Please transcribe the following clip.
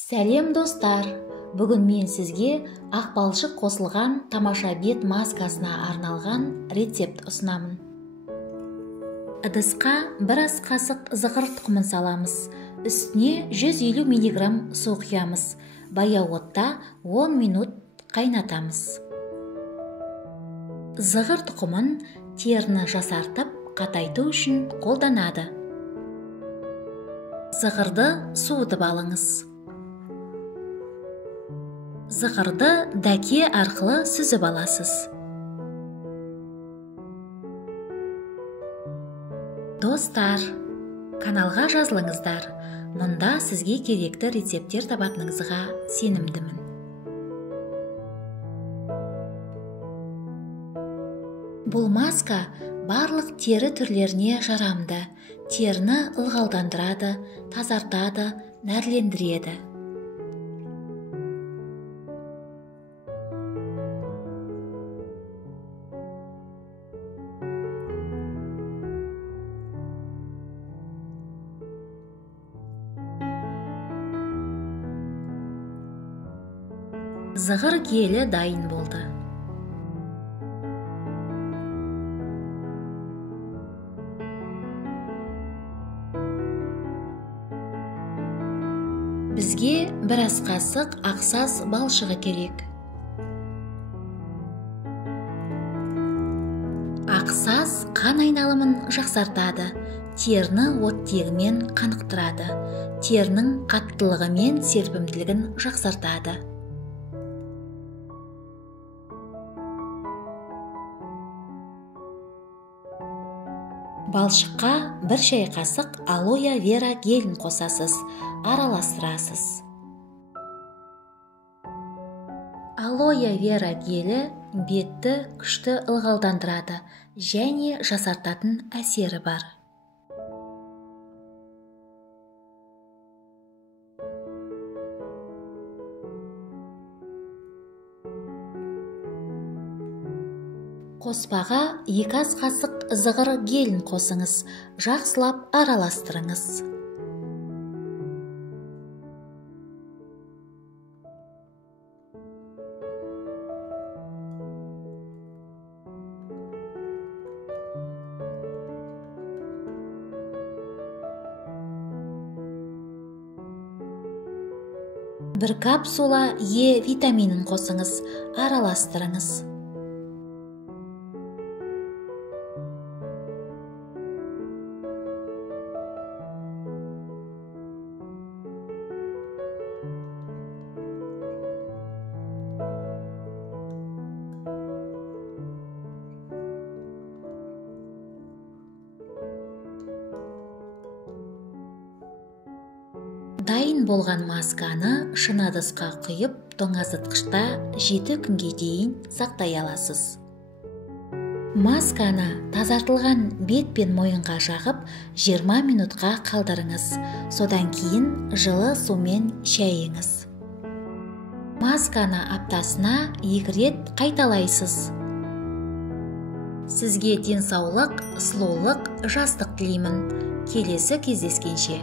Сәлем достар! Бүгін мен сізге ақбалшық қосылған тамаша бет маскасына арналған рецепт ұсынамын. Ыдысқа бір ас қасық зығыр тұқымын саламыз. Үстіне 150 мг су құямыз. Баяу отта 10 минут қайнатамыз. Зығыр тұқымын теріні жасартып, қатайту үшін қолданады. Зығырды суытып алыңыз. Зығырды дәке арқылы сүзіп аласыз. Достар, каналға жазылыңыздар. Мұнда сізге керекті рецепттер табатыныңызға сенімдімін. Бұл маска барлық тері түрлеріне жарамды. Теріні ылғалдандырады, тазартады, нәрлендіреді. Зығыр гелі дайын болды. Бізге бір ас қасық ақсаз балшығы керек. Ақсаз қан айналымын жақсартады, теріні оттегімен қанықтырады, терінің қаттылығы мен серпімділігін жақсартады. Балшыққа бір шай қасық алоэ вера гелін қосасыз, араластырасыз. Алоэ вера гелі бетті күшті ылғалдандырады және жасартатын әсері бар. Қоспаға 2 ас қасық зығыр гелін қосыңыз, жақсылап араластырыңыз. Бір капсула Е витаминін қосыңыз, араластырыңыз. Дайын болған масканы шыны ыдысқа құйып, тоңазытқышта 7 күнге дейін сақтай аласыз. Масканы тазартылған бет пен мойынға жағып, 20 минутқа қалдырыңыз. Содан кейін жылы сумен шайыңыз. Масканы аптасына 2 рет қайталайсыз. Сізге денсаулық, сұлулық, жастық тілеймін. Келесі кездескенше.